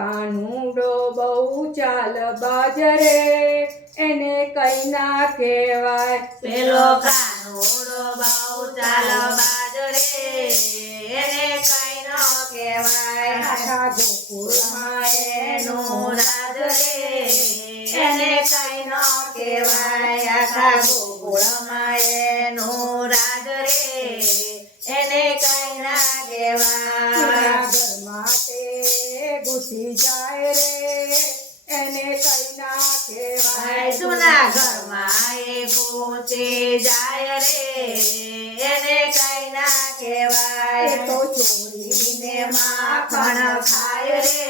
કાનુડો બહુ ચાલબાજ રે એને કઈ ના કહેવાય. પેલો કાનુડો બહુ ચાલબાજ રે એને કઈ ન કહેવાય. આખા ગોકુળમાં એનું રાજ રે એને કઈ ન કહેવાય. આખા ગોકુળમાં એનું રાજ રે એને કઈ ના કહેવાય. ઘરમાં તે ઘૂસી જાય રે એને કઈ ના કહેવાય. સુના ઘરમાં એ ઘૂસી જાય રે એને કઈ ના કહેવાય. તો ચોરીને માખણ ખાય રે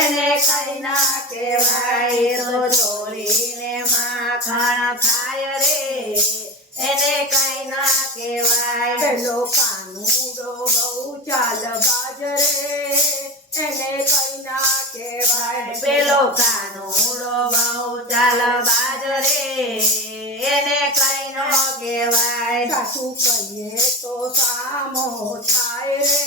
એને કઈ ના કહેવાય. તો ચોરીને માખણ ખાય રે એને કઈ ના કહેવાય. પેલો કાનુડો બહુ ચાલબાજ રે એને કઈ ના કહેવાય. પેલો કાનુડો બહુ ચાલબાજ રે એને કઈ ન કહેવાય. સાચું કહીએ તો સામો થાય રે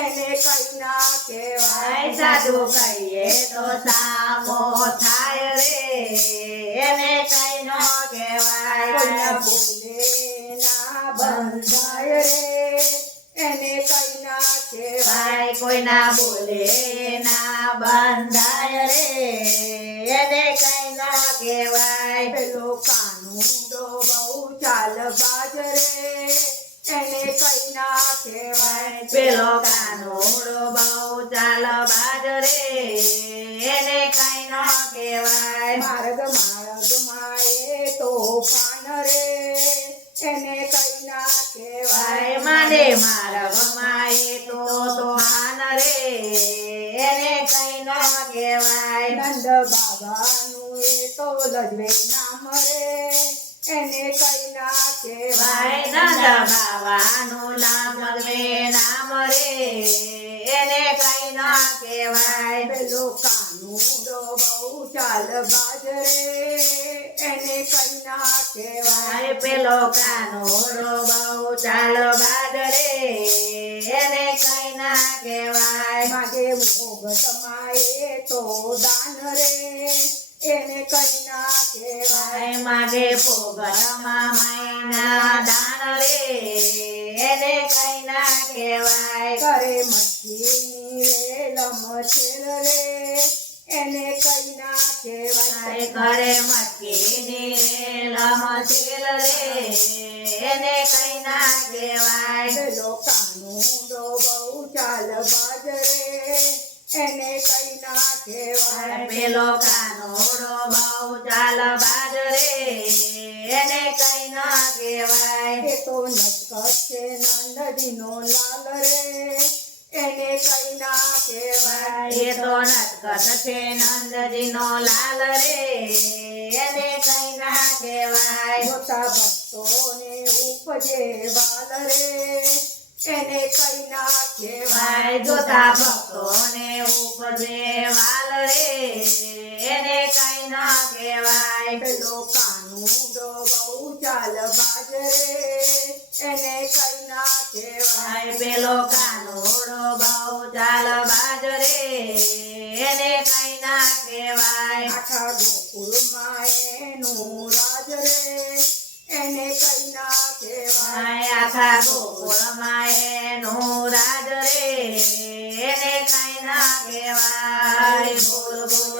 એને કઈ ના કહેવાય. સાચું કહીએ તો સામો થાય રે એને કઈ ન કોઈના કહેવાય. બોલે ના બંધાય રે એને કઈ ના કહેવાય. કોઈના બોલે ના બંધાય રે એને કઈ ન કહેવાય. પેલો કાનુડો બહુ ચાલબાજ રે એને કઈ ના કહેવાય. પેલો કાનુડો બહુ ચાલબાજ રે એને કઈ ન કહેવાય. માર્ગમાં એ તોફાન રે એને કઈ ના કહેવાય. માને માર્ગમાં એ તોફાન રે એને કઈ ન કહેવાય. નંદ બાબાનું એ તો લજવે નામ રે એને કઈ ના કહેવાય. નંદ બાવાનું નામ લે નામ રે એને કઈ ન કહેવાય. પેલો કાનુડો બહુ ચાલબાજ રે એને કઈ ના કહેવાય. પેલો કાનુડો બહુ ચાલબાજ રે એને કઈ ના કહેવાય. માગે મોગટમાં એ તો દાન રે એને કઈ ના કહેવાય. માગે પોગટમાં માયના દાન રે એને કઈ ના કહેવાય. કરે મચ્છીની રે લમછેલ રે એને કઈ ના કહેવાય. ઘરે મટકીની લમચેલ રે એને કઈ ના કહેવાય. પેલો કાનુડો બહુ ચાલબાજ રે એને કઈ ના કહેવાય. પેલો કાનુડો બહુ ચાલબાજ રે એને કઈ ન કહેવાય. એ તો નટકટ છે નંદજીનો લાલ રે એને કઈ ના કહેવાય. એ તો નટકટ છે નંદજીનો લાલ રે એને કઈ ના કહેવાય. જોતા ભક્તોને ઉપજે વાલ રે એને કઈ ના કહેવાય. જોતા ભક્તોને ઉપજે વાલ રે એને કઈ ન કહેવાય. પેલો કાનુડો બહુ ચાલબાજ રે એને કઈ ના કહેવાય. પેલો કાનુડો બહુ ચાલબાજ રે એને કઈ ના કહેવાય. આખા ગોકુળમાં એનું રાજ રે એને કઈ ના કહેવાય. આખા ગોકુળમાં એનું રાજ રે એને કઈ ના કહેવાય. બોલ બોલ